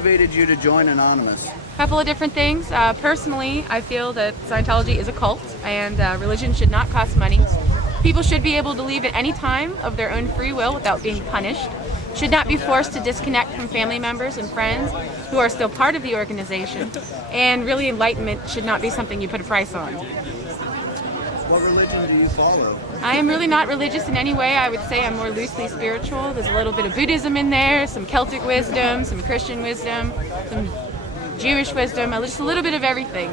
motivated you to join Anonymous? A couple of different things. Personally, I feel that Scientology is a cult and religion should not cost money. People should be able to leave at any time of their own free will without being punished. Should not be forced to disconnect from family members and friends who are still part of the organization. And really, enlightenment should not be something you put a price on. What religion do you follow? I am really not religious in any way. I would say I'm more loosely spiritual. There's a little bit of Buddhism in there, some Celtic wisdom, some Christian wisdom, some Jewish wisdom, just a little bit of everything.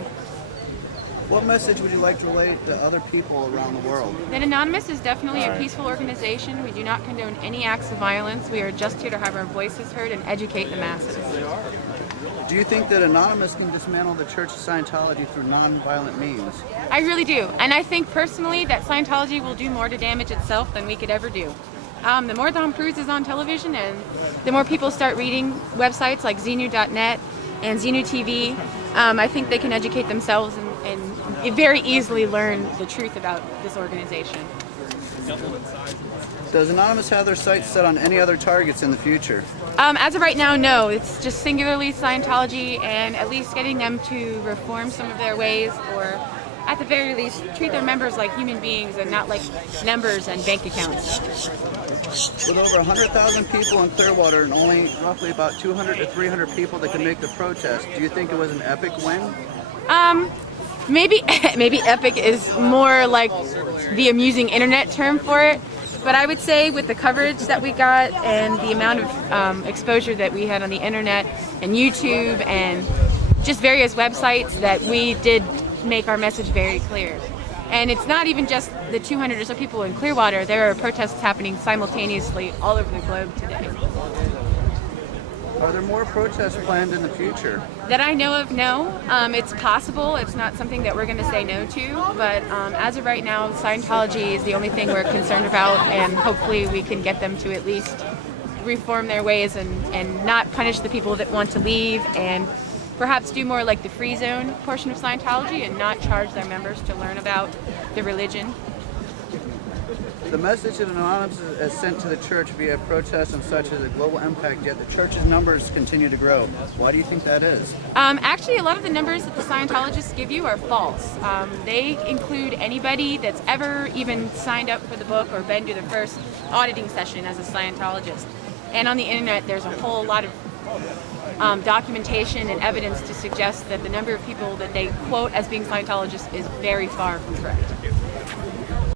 What message would you like to relate to other people around the world? That Anonymous is definitely a peaceful organization. We do not condone any acts of violence. We are just here to have our voices heard and educate the masses. Do you think that Anonymous can dismantle the Church of Scientology through non-violent means? I really do. And I think personally that Scientology will do more to damage itself than we could ever do. The more Tom Cruise is on television and the more people start reading websites like Xenu.net and Xenu TV, I think they can educate themselves and very easily learn the truth about this organization. Does Anonymous have their sights set on any other targets in the future? As of right now, no. It's just singularly Scientology and at least getting them to reform some of their ways, or at the very least treat their members like human beings and not like numbers and bank accounts. With over 100,000 people in Clearwater and only roughly about 200 to 300 people that can make the protest, do you think it was an epic win? Maybe epic is more like the amusing internet term for it. But I would say with the coverage that we got and the amount of exposure that we had on the internet and YouTube and just various websites, that we did make our message very clear. And it's not even just the 200 or so people in Clearwater. There are protests happening simultaneously all over the globe today. Are there more protests planned in the future? That I know of, no. It's possible. It's not something that we're going to say no to. But as of right now, Scientology is the only thing we're concerned about, and hopefully we can get them to at least reform their ways and not punish the people that want to leave, and perhaps do more like the free zone portion of Scientology and not charge their members to learn about the religion. The message that Anonymous has sent to the church via protests and such has a global impact, yet the church's numbers continue to grow. Why do you think that is? Actually, a lot of the numbers that the Scientologists give you are false. They include anybody that's ever even signed up for the book or been to the first auditing session as a Scientologist. And on the internet, there's a whole lot of documentation and evidence to suggest that the number of people that they quote as being Scientologists is very far from correct.